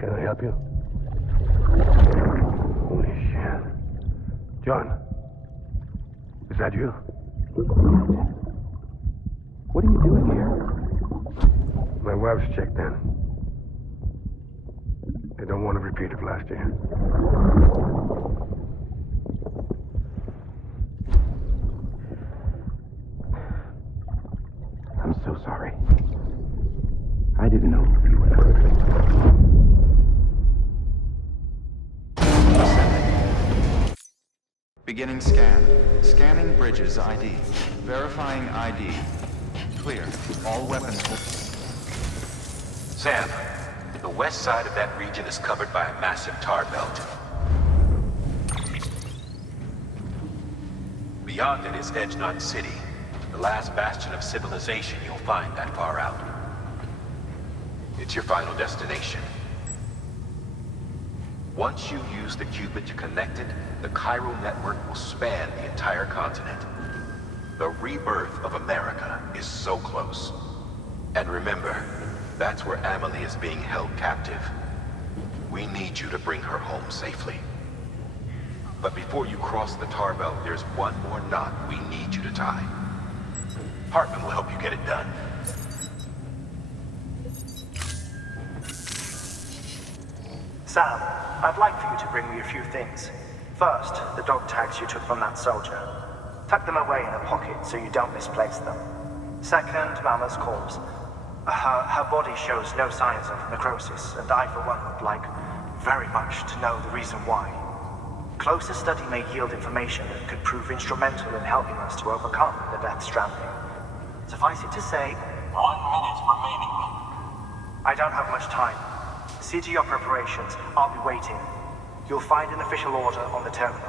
Can I help you? Holy shit. John, is that you? What are you doing here? My wife's checked in. They don't want to repeat of last year. I'm so sorry. I didn't know you were not. Beginning scan. Scanning bridges ID. Verifying ID. Clear. All weapons. Sam, the west side of that region is covered by a massive tar belt. Beyond it is Edge Knot City, the last bastion of civilization you'll find that far out. It's your final destination. Once you use the qubit to connect it, the chiral network will span the entire continent. The rebirth of America is so close. And remember, that's where Amelie is being held captive. We need you to bring her home safely. But before you cross the tar belt, there's one more knot we need you to tie. Hartman will help you get it done. Sam, I'd like for you to bring me a few things. First, the dog tags you took from that soldier. Tuck them away in a pocket so you don't misplace them. Second, Mama's corpse. Her body shows no signs of necrosis, and I, for one, would like very much to know the reason why. Closer study may yield information that could prove instrumental in helping us to overcome the Death Stranding. Suffice it to say, 1 minute remaining. I don't have much time. See to your preparations. I'll be waiting. You'll find an official order on the terminal.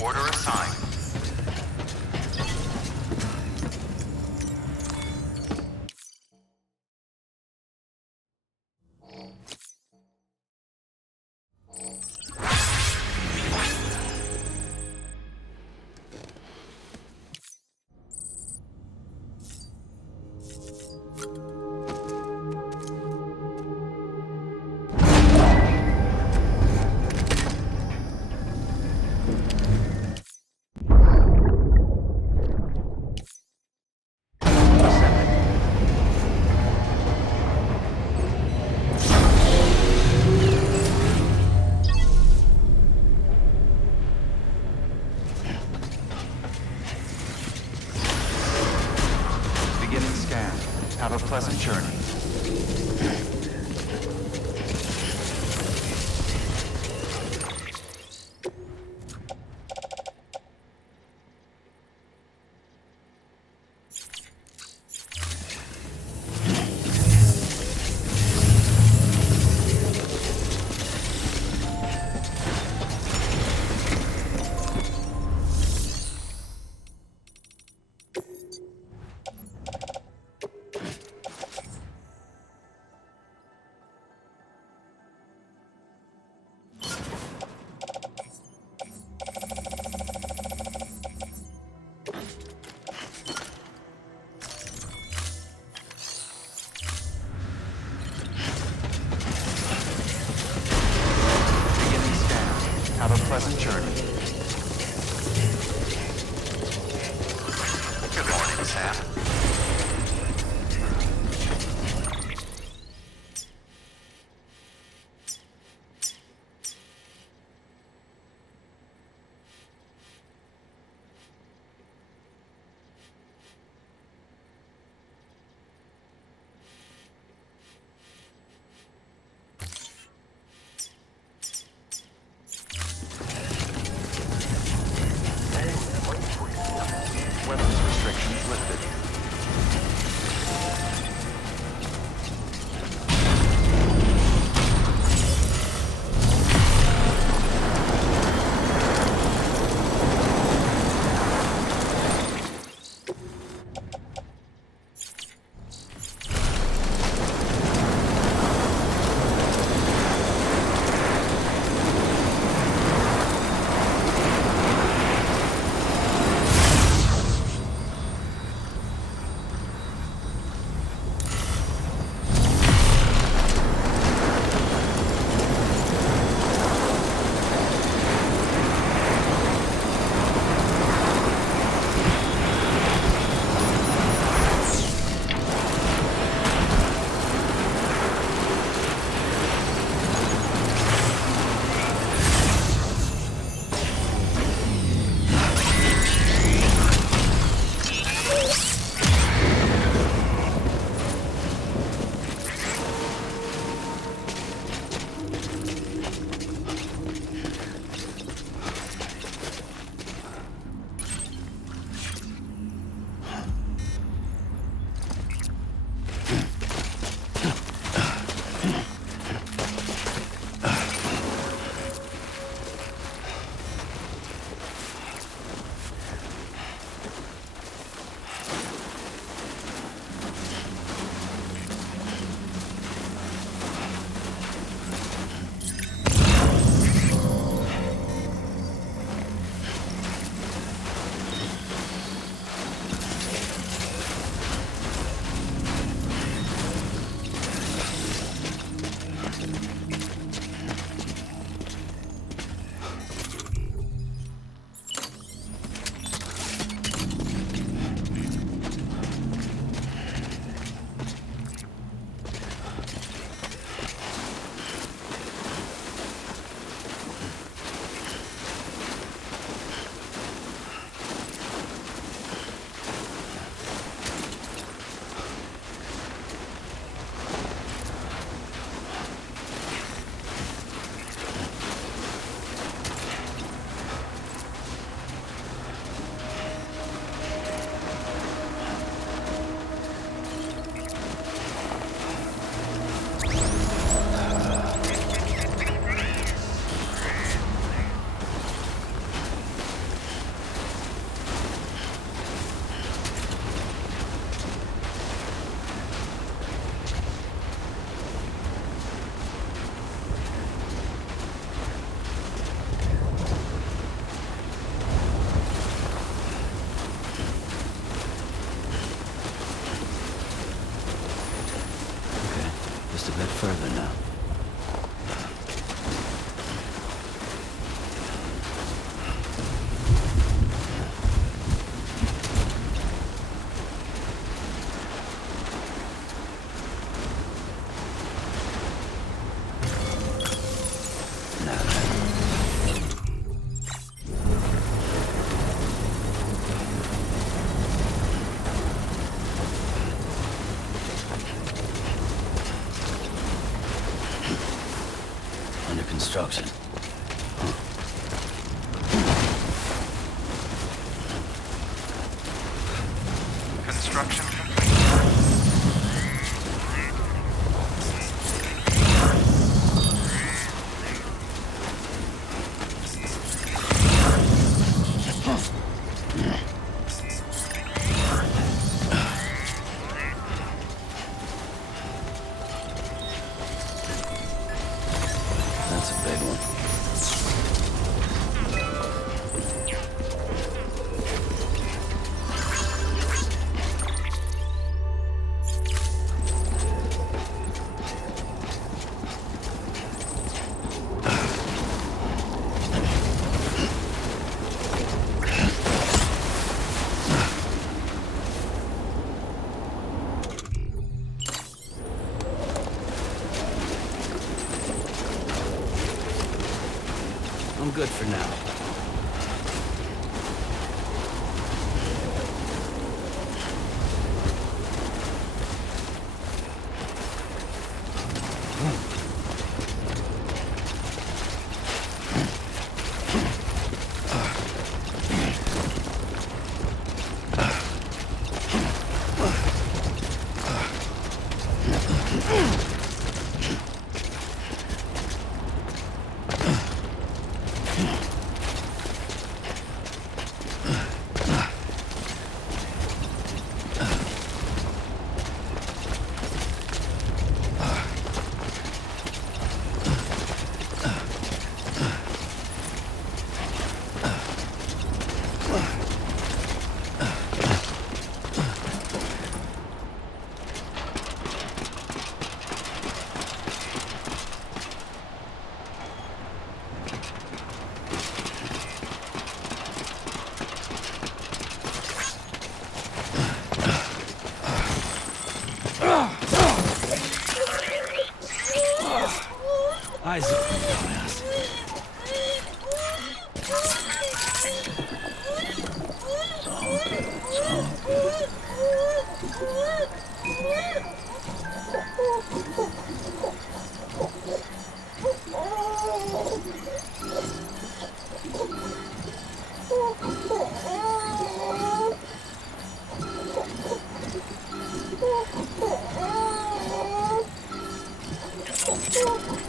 Order assigned. Have a pleasant journey. Beginning scan. Have a pleasant journey. Good morning, Sam. Weapons restrictions lifted. construction. Construction complete. That's a big one. I'm good for now. Eyes open, dumbass. It's all good. It's all good.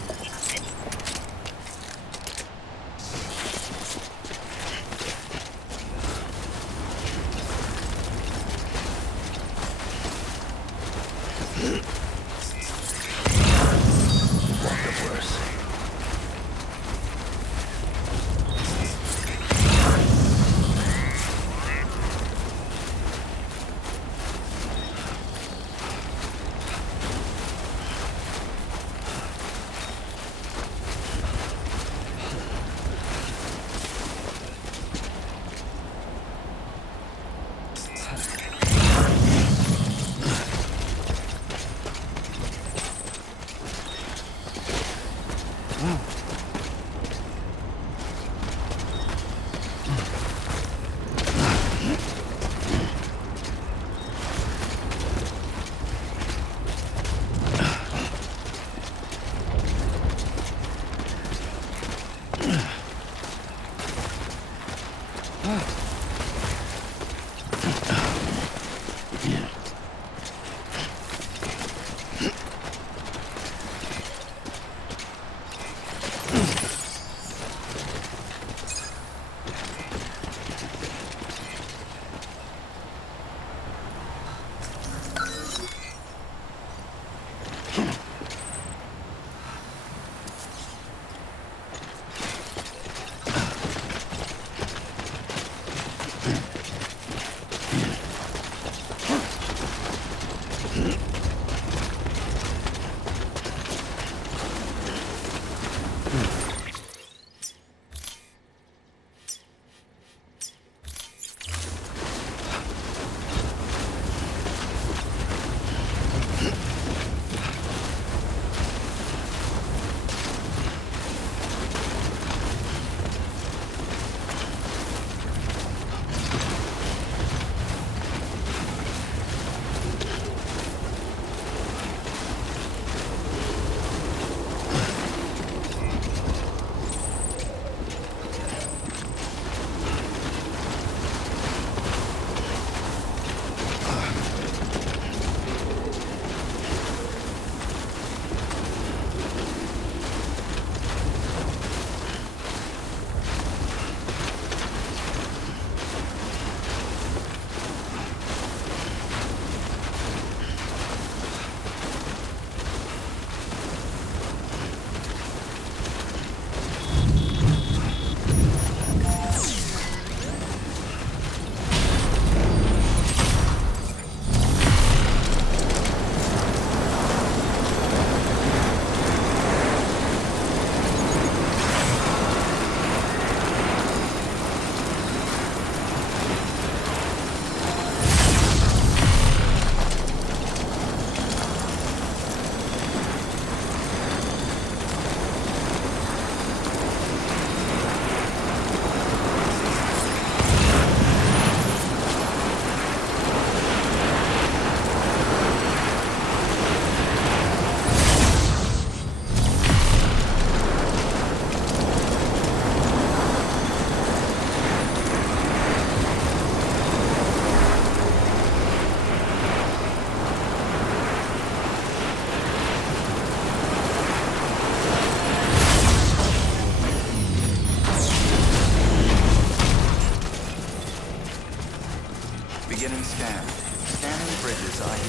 scan. Scanning bridges ID.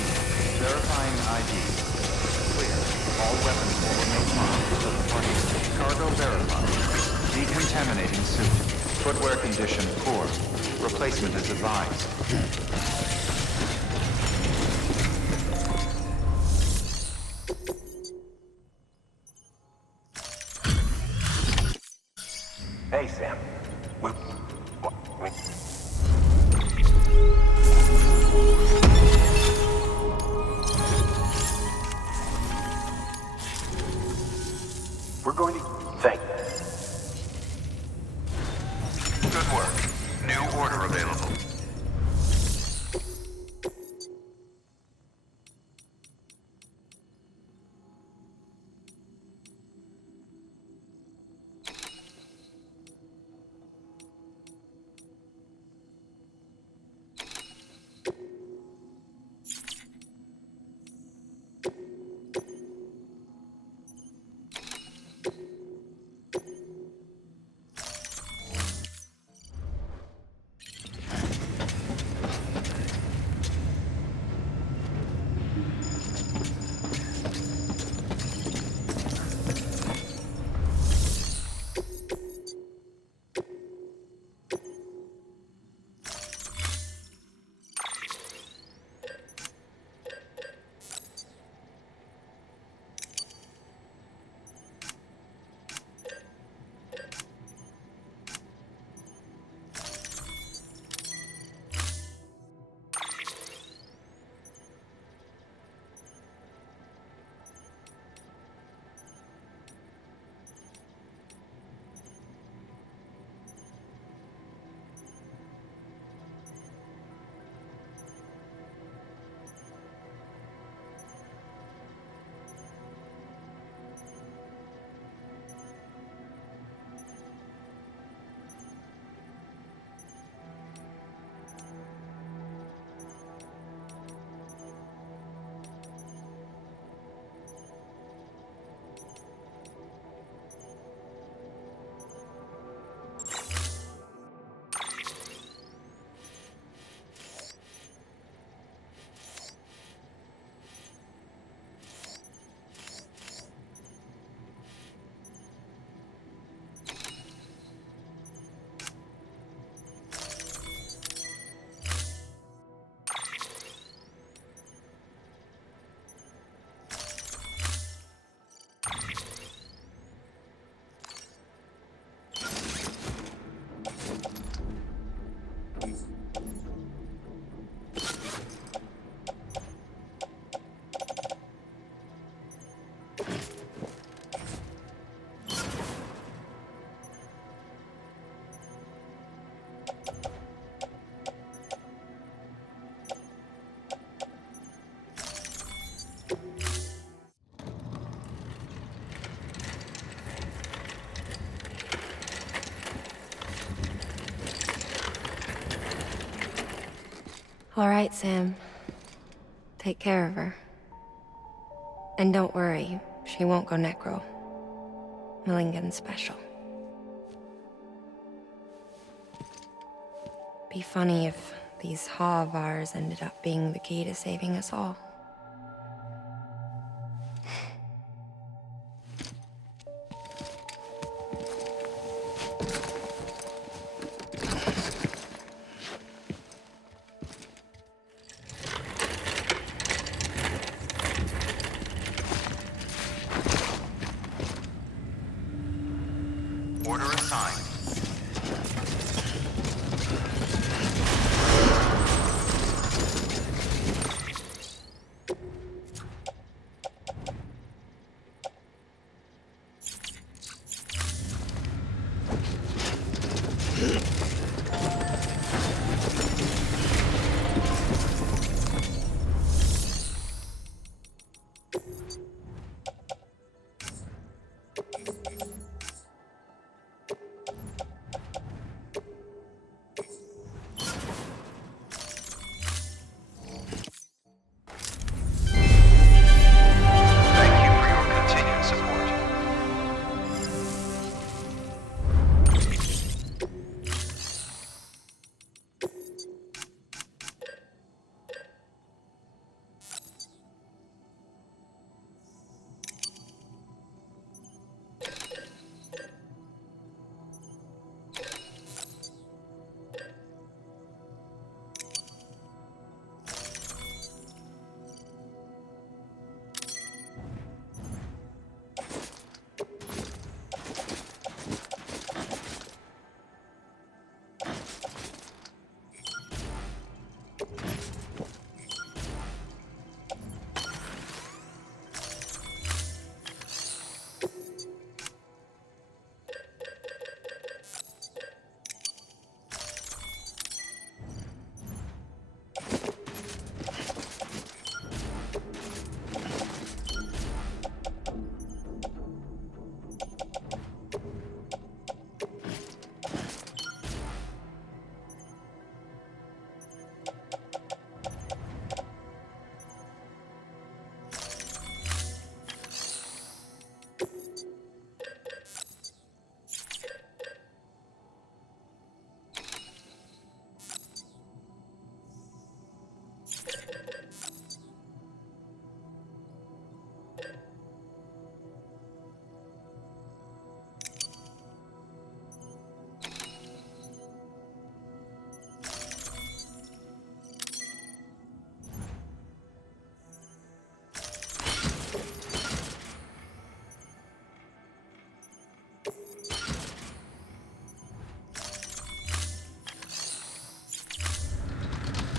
Verifying ID. Clear. All weapons will remain locked until the party. Cargo verified. Decontaminating suit. Footwear condition poor. Replacement is advised. Hey, Sam. We... We're going to... Thank you. Good work. New order available. All right, Sam. Take care of her. And don't worry, she won't go necro. Millingan's special. Be funny if these Ha of ours ended up being the key to saving us all. Order assigned.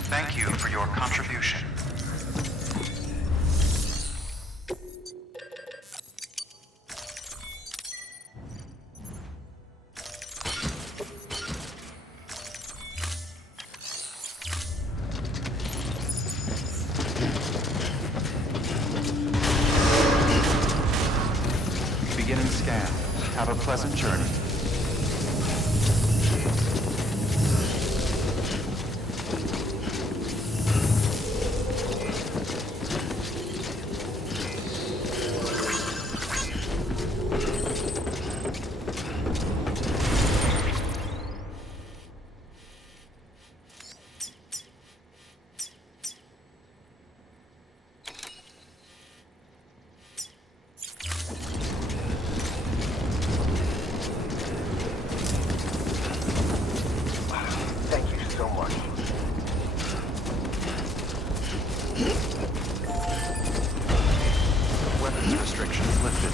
Thank you for your contribution. Beginning scan. Have a pleasant journey. Thank you so much. Weapons restrictions lifted.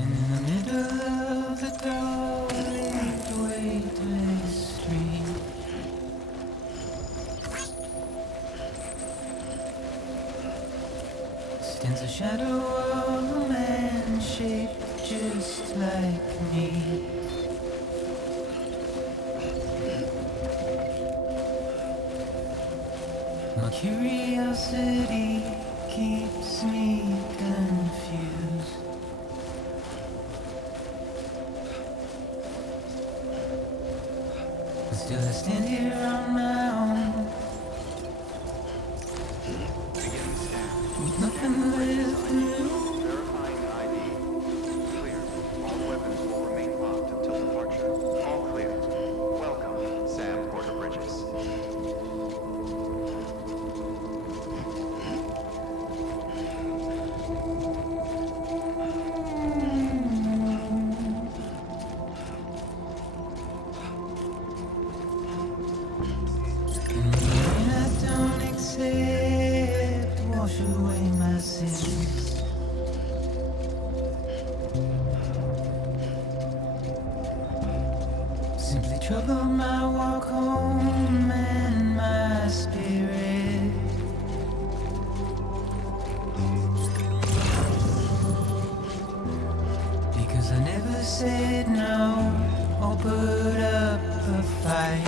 In the middle of the crowded, weightless street, stands the shadow of a man shaped just like me. My curiosity keeps me confused. But still I stand here on my own, Beginning scan. with nothing left to lose. Verifying ID. Clear. All weapons will remain locked until departure. All clear. Welcome, Sam Porter Bridges. And I don't accept, wash away my sins. Simply trouble my walk home and my spirit. Because I never said no or put up a fight.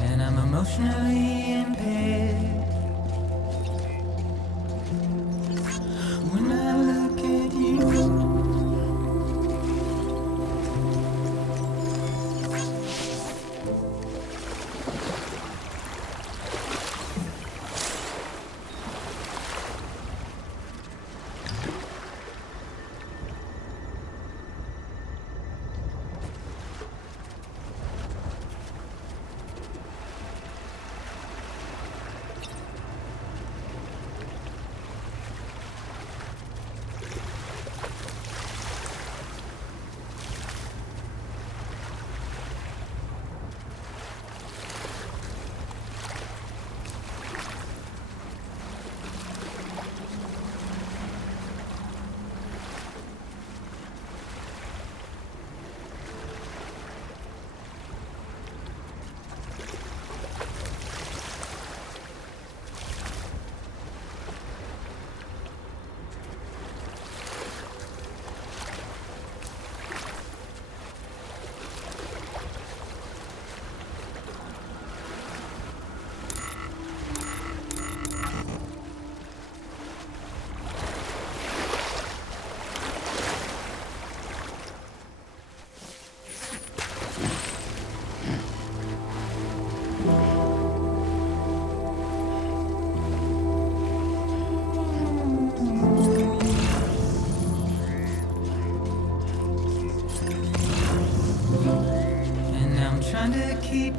And I'm emotionally impaired. When I look at you,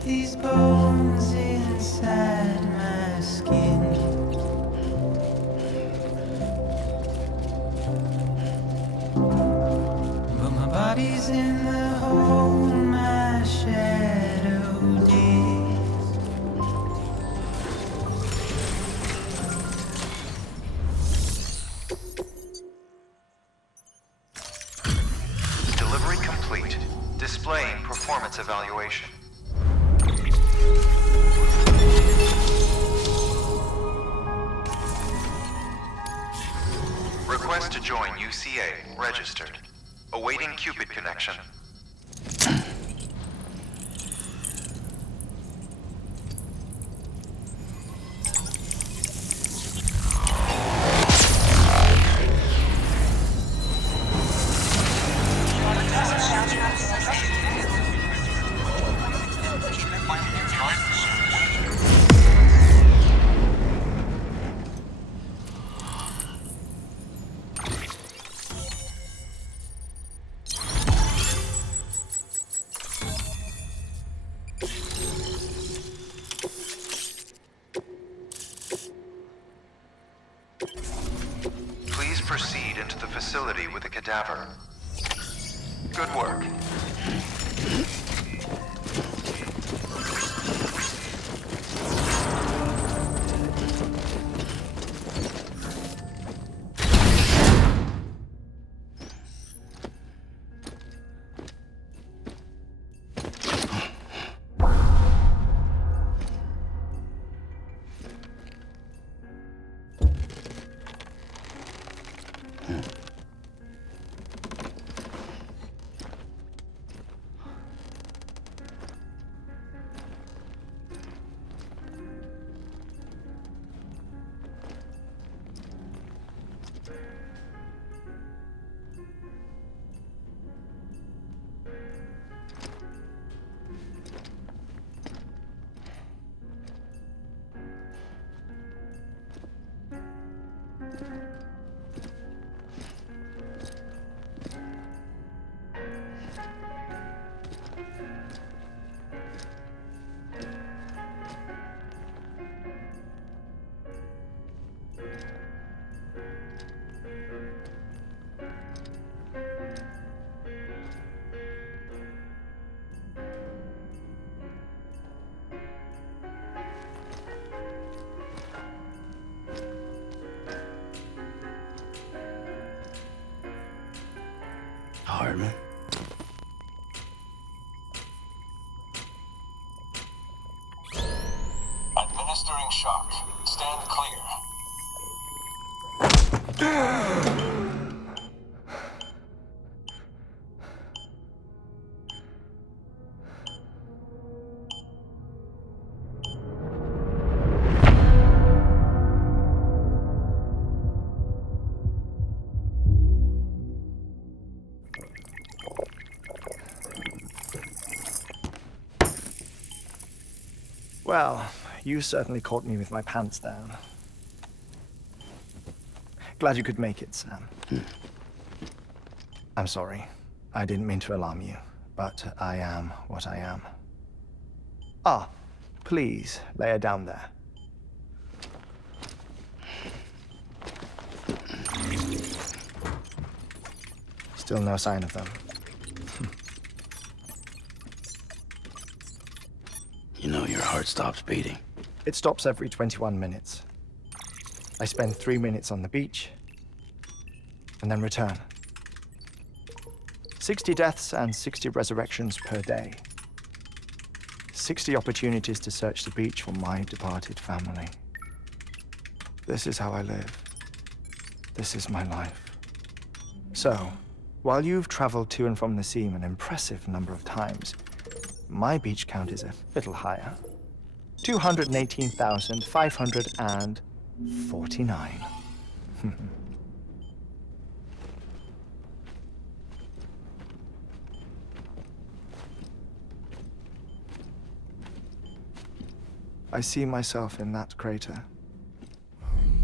these bones inside my skin. But my body's in the hole my shadow digs. Delivery complete. Displaying performance evaluation. Request to join UCA. Registered. Awaiting Cupid connection. Please proceed into the facility with the cadaver. Good work. Hardman. Administering shock. Stand clear. Well, you certainly caught me with my pants down. Glad you could make it, Sam. I'm sorry. I didn't mean to alarm you, but I am what I am. Ah, please, lay her down there. Still no sign of them. You know your heart stops beating. It stops every 21 minutes. I spend 3 minutes on the beach, and then return. 60 deaths and 60 resurrections per day. 60 opportunities to search the beach for my departed family. This is how I live. This is my life. So, while you've traveled to and from the scene an impressive number of times, my beach count is a little higher. 218,549. I see myself in that crater.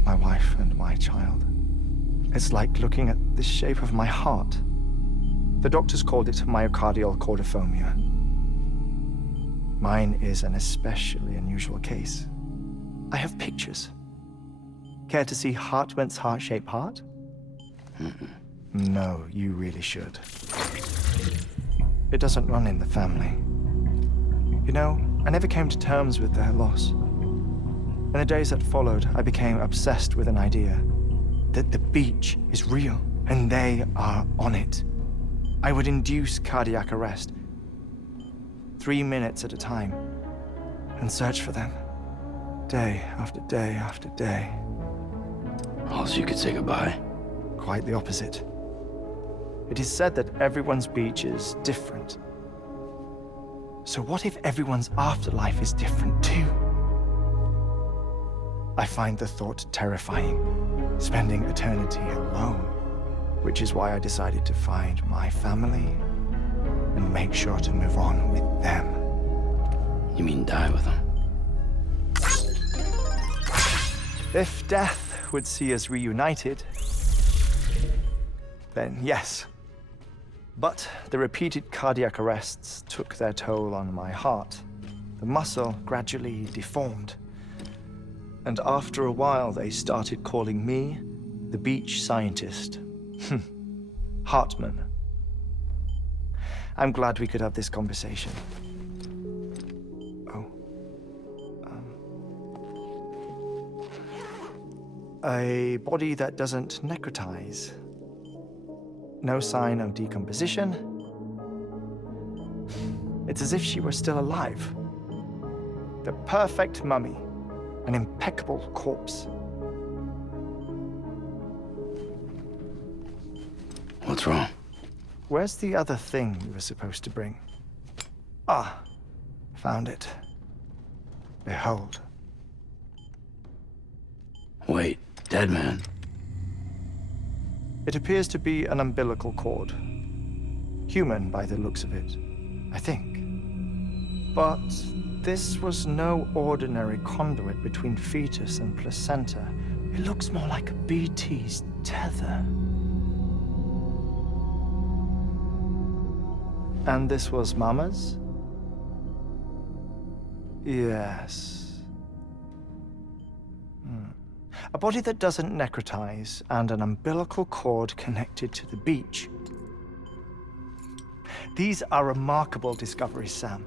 My wife and my child. It's like looking at the shape of my heart. The doctors called it myocardial cordiformia. Mine is an especially unusual case. I have pictures. Care to see Hartman's heart-shaped heart? No, you really should. It doesn't run in the family. You know, I never came to terms with their loss. In the days that followed, I became obsessed with an idea that the beach is real and they are on it. I would induce cardiac arrest, 3 minutes at a time, and search for them, day after day after day. Also, you could say goodbye. Quite the opposite. It is said that everyone's beach is different. So what if everyone's afterlife is different too? I find the thought terrifying, spending eternity alone, which is why I decided to find my family and make sure to move on with them. You mean die with them? If death would see us reunited, then yes. But the repeated cardiac arrests took their toll on my heart. The muscle gradually deformed. And after a while, they started calling me the beach scientist. Hartman. I'm glad we could have this conversation. A body that doesn't necrotize. No sign of decomposition. It's as if she were still alive. The perfect mummy. An impeccable corpse. What's wrong? Where's the other thing you were supposed to bring? Ah, found it. Behold. Wait, dead man. It appears to be an umbilical cord. Human by the looks of it, I think. But this was no ordinary conduit between fetus and placenta. It looks more like a BT's tether. And this was Mama's? Yes. A body that doesn't necrotize and an umbilical cord connected to the beach. These are remarkable discoveries, Sam.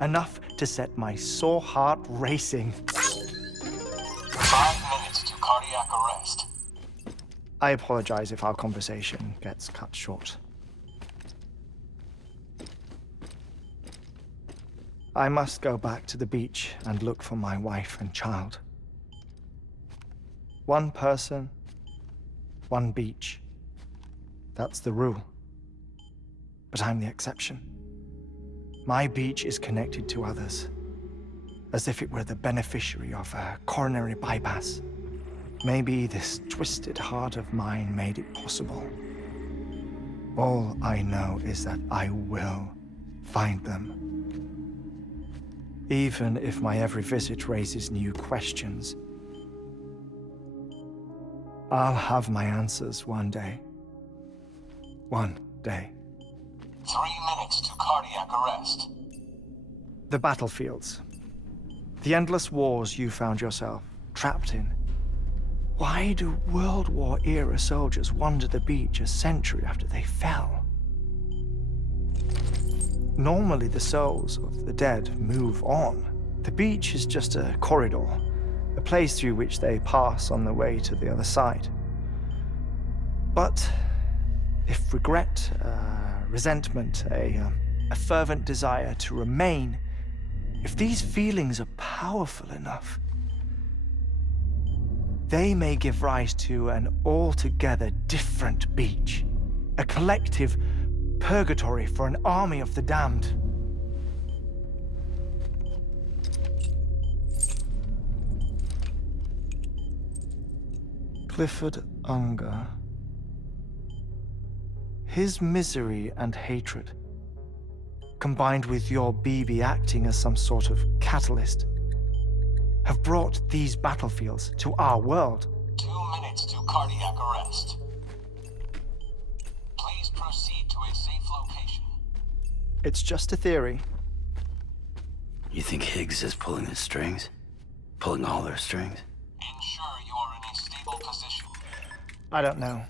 Enough to set my sore heart racing. 5 minutes to cardiac arrest. I apologize if our conversation gets cut short. I must go back to the beach and look for my wife and child. One person, one beach. That's the rule. But I'm the exception. My beach is connected to others, as if it were the beneficiary of a coronary bypass. Maybe this twisted heart of mine made it possible. All I know is that I will find them. Even if my every visit raises new questions, I'll have my answers one day. One day. 3 minutes to cardiac arrest. The battlefields. The endless wars you found yourself trapped in. Why do World War era soldiers wander the beach a century after they fell? Normally the souls of the dead move on. The beach is just a corridor, a place through which they pass on the way to the other side. But if regret, resentment, a fervent desire to remain, if these feelings are powerful enough, they may give rise to an altogether different beach, a collective purgatory for an army of the damned. Clifford Unger. His misery and hatred, combined with your BB acting as some sort of catalyst, have brought these battlefields to our world. 2 minutes to cardiac arrest. Please proceed to a safe location. It's just a theory. You think Higgs is pulling the strings? Pulling all their strings? Ensure you are in a stable position. I don't know.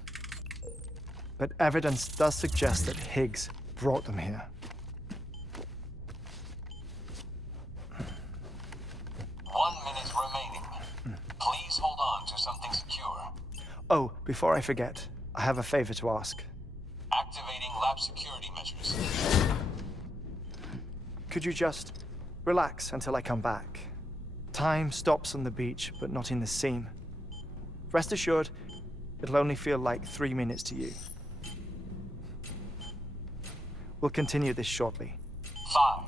But evidence does suggest that Higgs brought them here. 1 minute remaining. Please hold on to something secure. Oh, before I forget, I have a favor to ask. Activating lab security measures. Could you just relax until I come back? Time stops on the beach, but not in the scene. Rest assured, it'll only feel like 3 minutes to you. We'll continue this shortly. 5,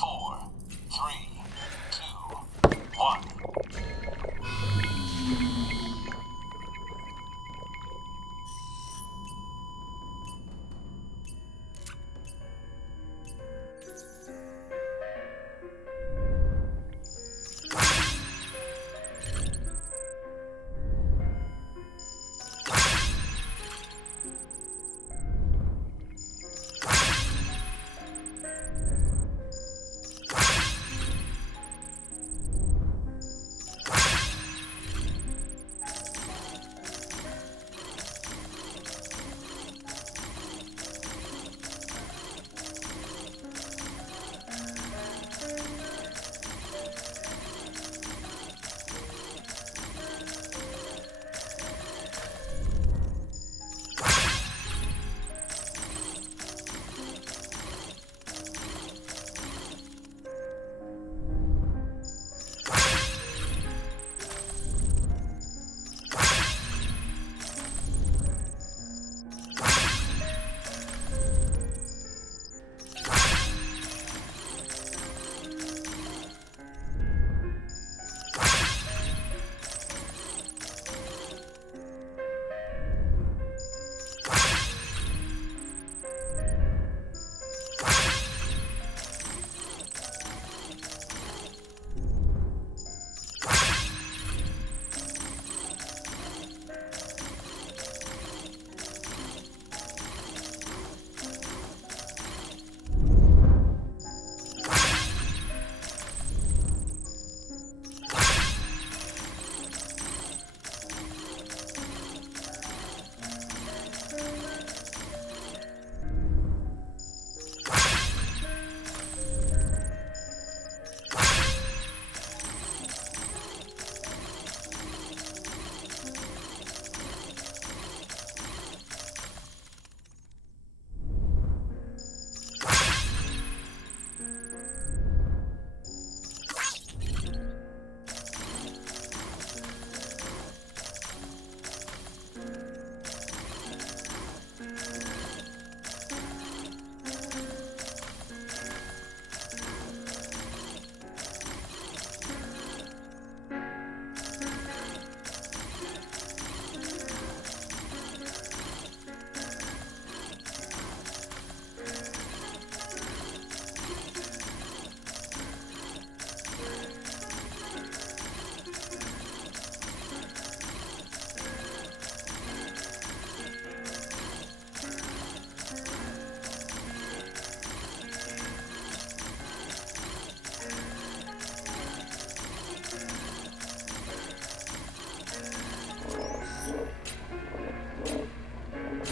4, 3, 2, 1.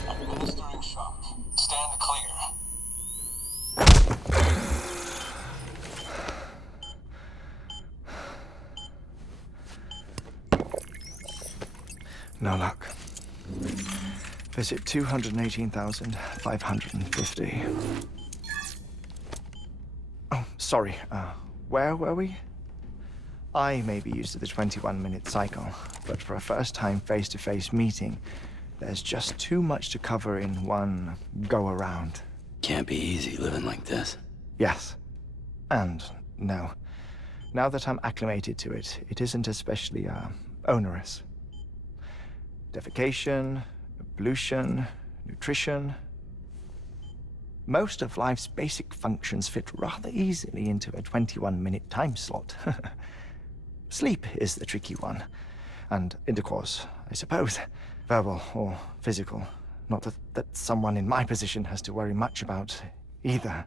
Administering shock. Stand clear. No luck. Visit 218,550. Oh, sorry. Where were we? I may be used to the 21-minute cycle, but for a first-time face-to-face meeting, there's just too much to cover in one go-around. Can't be easy living like this. Yes. And no. Now that I'm acclimated to it, it isn't especially, onerous. Defecation, ablution, nutrition. Most of life's basic functions fit rather easily into a 21-minute time slot. Sleep is the tricky one. And intercourse, I suppose. Verbal or physical. Not that someone in my position has to worry much about either.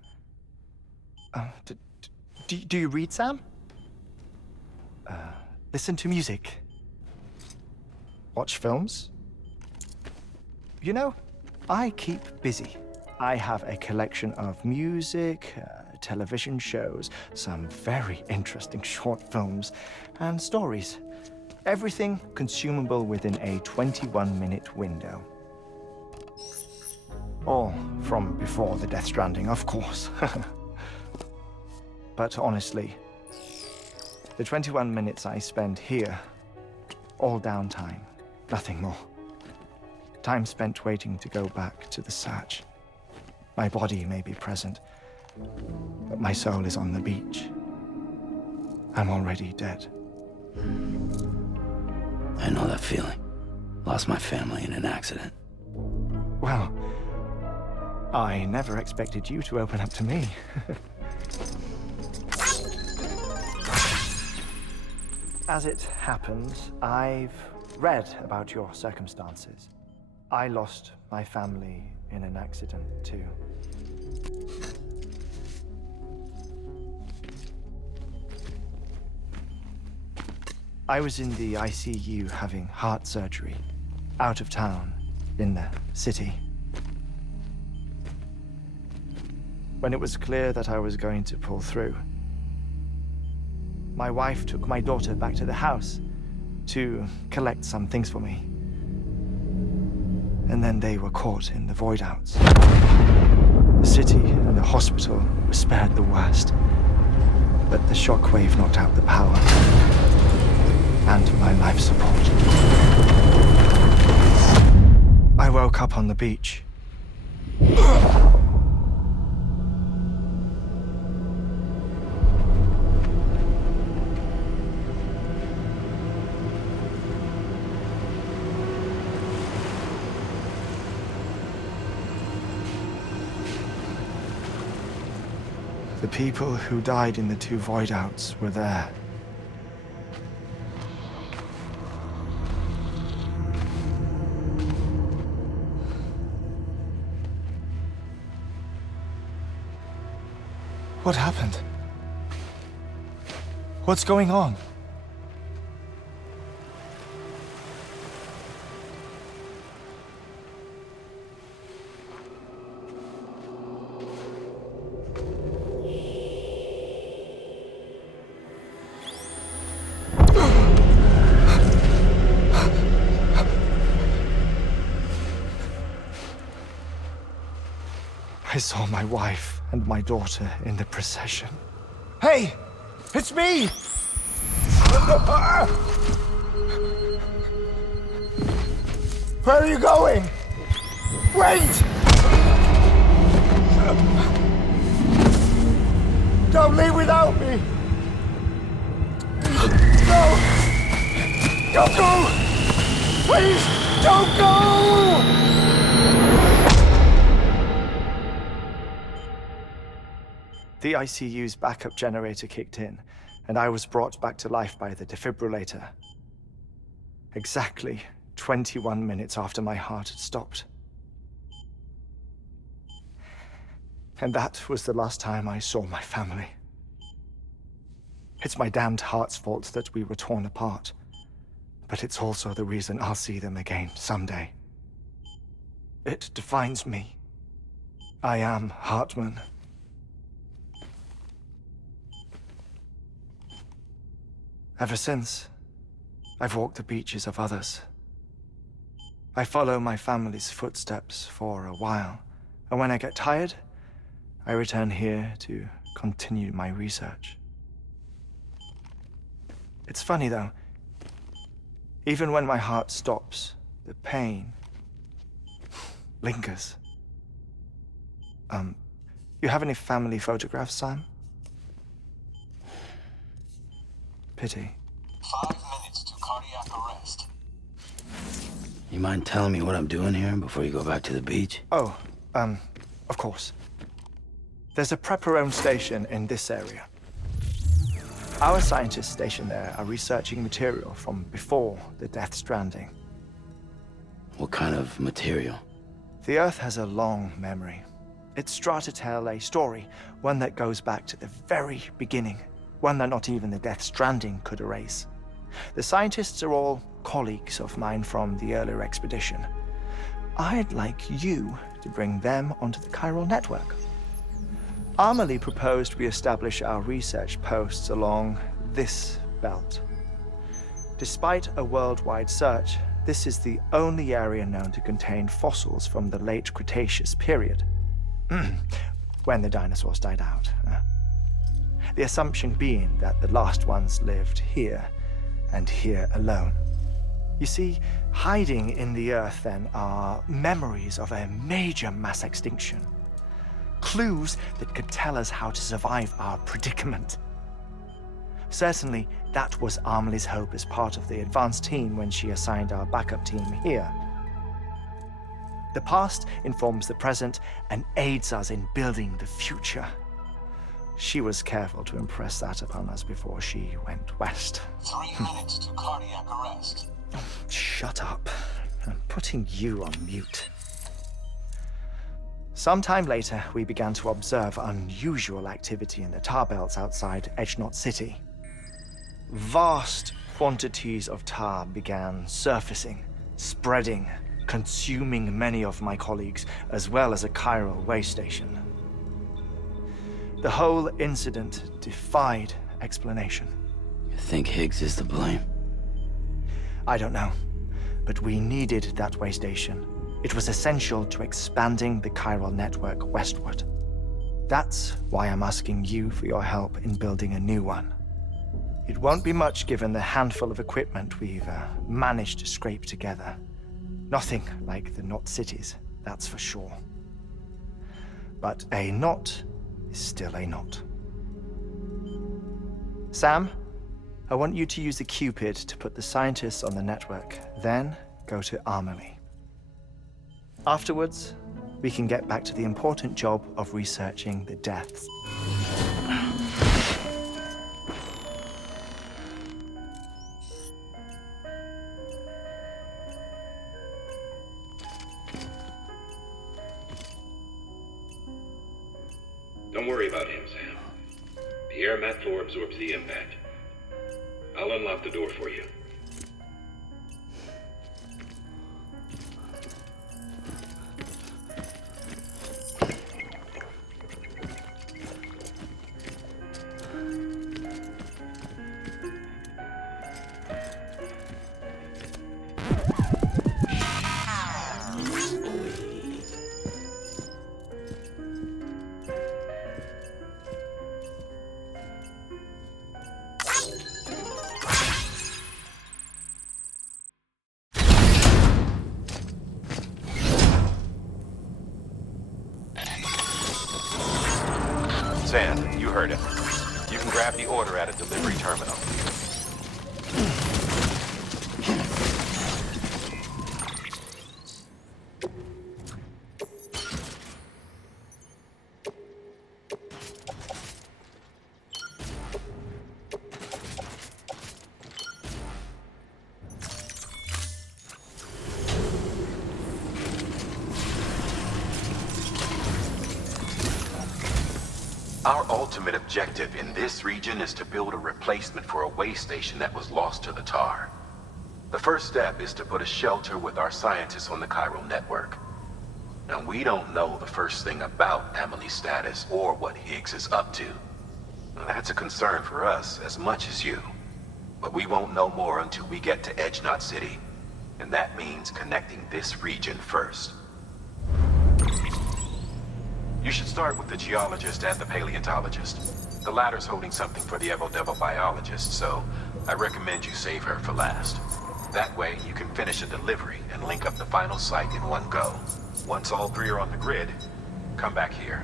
Do you read, Sam? Listen to music? Watch films? You know, I keep busy. I have a collection of music, television shows, some very interesting short films, and stories. Everything consumable within a 21-minute window. All from before the Death Stranding, of course. But honestly, the 21 minutes I spend here, all downtime, nothing more. Time spent waiting to go back to the search. My body may be present, but my soul is on the beach. I'm already dead. I know that feeling. Lost my family in an accident. Well, I never expected you to open up to me. As it happens, I've read about your circumstances. I lost my family in an accident, too. I was in the ICU having heart surgery, out of town, in the city. When it was clear that I was going to pull through, my wife took my daughter back to the house to collect some things for me. And then they were caught in the void-outs. The city and the hospital were spared the worst, but the shockwave knocked out the power and my life support. I woke up on the beach. The people who died in the two void-outs were there. What happened? What's going on? I saw my wife and my daughter in the procession. Hey! It's me! Where are you going? Wait! Don't leave without me! No! Don't go! Please, don't go! The ICU's backup generator kicked in, and I was brought back to life by the defibrillator. Exactly 21 minutes after my heart had stopped. And that was the last time I saw my family. It's my damned heart's fault that we were torn apart, but it's also the reason I'll see them again someday. It defines me. I am Hartman. Ever since, I've walked the beaches of others. I follow my family's footsteps for a while, and when I get tired, I return here to continue my research. It's funny though, even when my heart stops, the pain lingers. You have any family photographs, Sam? Pity. 5 minutes to cardiac arrest. You mind telling me what I'm doing here before you go back to the beach? Oh, of course. There's a prepper-owned station in this area. Our scientists stationed there are researching material from before the Death Stranding. What kind of material? The Earth has a long memory. It's trying to tell a story, one that goes back to the very beginning, one that not even the Death Stranding could erase. The scientists are all colleagues of mine from the earlier expedition. I'd like you to bring them onto the chiral network. Amelie proposed we establish our research posts along this belt. Despite a worldwide search, this is the only area known to contain fossils from the late Cretaceous period, when the dinosaurs died out. The assumption being that the last ones lived here, and here alone. You see, hiding in the earth then are memories of a major mass extinction. Clues that could tell us how to survive our predicament. Certainly, that was Amelie's hope as part of the advanced team when she assigned our backup team here. The past informs the present and aids us in building the future. She was careful to impress that upon us before she went west. 3 minutes to cardiac arrest. Shut up. I'm putting you on mute. Sometime later, we began to observe unusual activity in the tar belts outside Edgenot City. Vast quantities of tar began surfacing, spreading, consuming many of my colleagues, as well as a chiral way station. The whole incident defied explanation. You think Higgs is to blame? I don't know, but we needed that way station. It was essential to expanding the chiral network westward. That's why I'm asking you for your help in building a new one. It won't be much given the handful of equipment we've managed to scrape together. Nothing like the knot cities, that's for sure. But a knot is still a knot. Sam, I want you to use the Cupid to put the scientists on the network, then go to Amelie. Afterwards, we can get back to the important job of researching the deaths. Don't worry about him, Sam. The air mat floor absorbs the impact. I'll unlock the door for you. Sam, you heard him. You can grab the order at a delivery terminal. Our ultimate objective in this region is to build a replacement for a way station that was lost to the tar. The first step is to put a shelter with our scientists on the chiral network. Now, we don't know the first thing about Amelie's status or what Higgs is up to. Now, that's a concern for us as much as you. But we won't know more until we get to Edgenot City. And that means connecting this region first. You should start with the geologist and the paleontologist. The latter's holding something for the Evo-Devo biologist, so I recommend you save her for last. That way, you can finish a delivery and link up the final site in one go. Once all three are on the grid, come back here.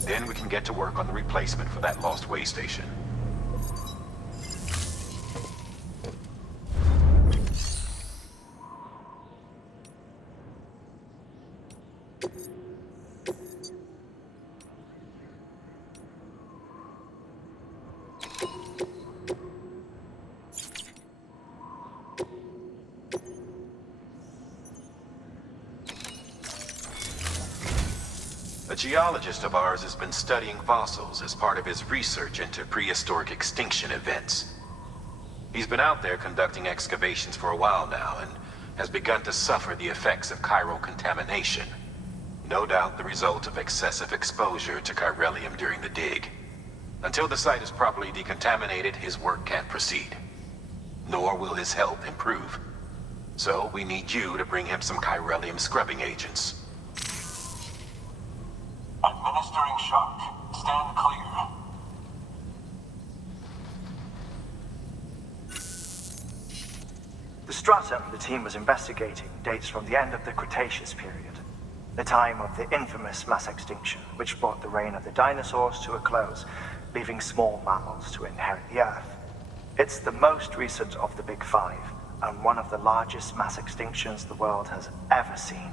Then we can get to work on the replacement for that lost way station. geologist of ours has been studying fossils as part of his research into prehistoric extinction events. He's been out there conducting excavations for a while now and has begun to suffer the effects of chiral contamination. No doubt the result of excessive exposure to chiralium during the dig. Until the site is properly decontaminated, his work can't proceed. Nor will his health improve. So we need you to bring him some chiralium scrubbing agents. Administering shock. Stand clear. The stratum the team was investigating dates from the end of the Cretaceous period, the time of the infamous mass extinction, which brought the reign of the dinosaurs to a close, leaving small mammals to inherit the Earth. It's the most recent of the Big Five, and one of the largest mass extinctions the world has ever seen.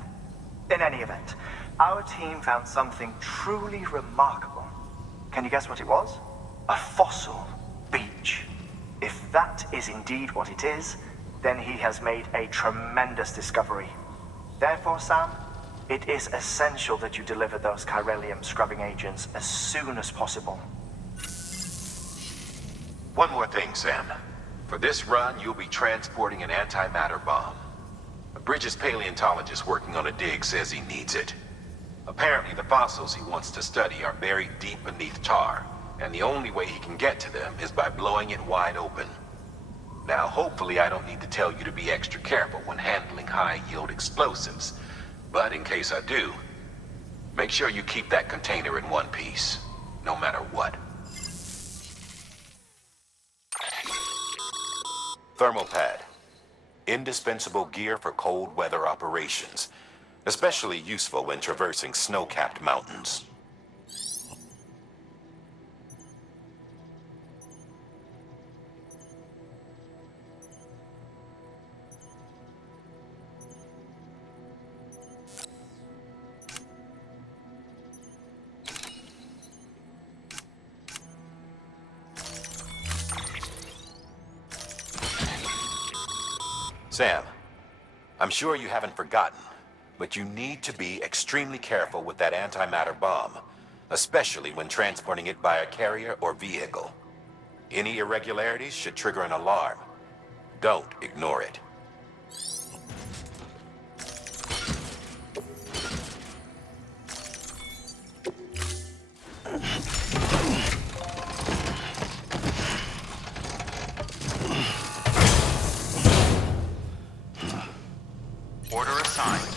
In any event, our team found something truly remarkable. Can you guess what it was? A fossil beach. If that is indeed what it is, then he has made a tremendous discovery. Therefore, Sam, it is essential that you deliver those chiralium scrubbing agents as soon as possible. One more thing, Sam. For this run, you'll be transporting an antimatter bomb. A Bridges paleontologist working on a dig says he needs it. Apparently, the fossils he wants to study are buried deep beneath tar, and the only way he can get to them is by blowing it wide open. Now, hopefully I don't need to tell you to be extra careful when handling high-yield explosives, but in case I do, make sure you keep that container in one piece, no matter what. Thermal pad. Indispensable gear for cold weather operations, especially useful when traversing snow-capped mountains. Sam, I'm sure you haven't forgotten, but you need to be extremely careful with that antimatter bomb, especially when transporting it by a carrier or vehicle. Any irregularities should trigger an alarm. Don't ignore it. Order assigned.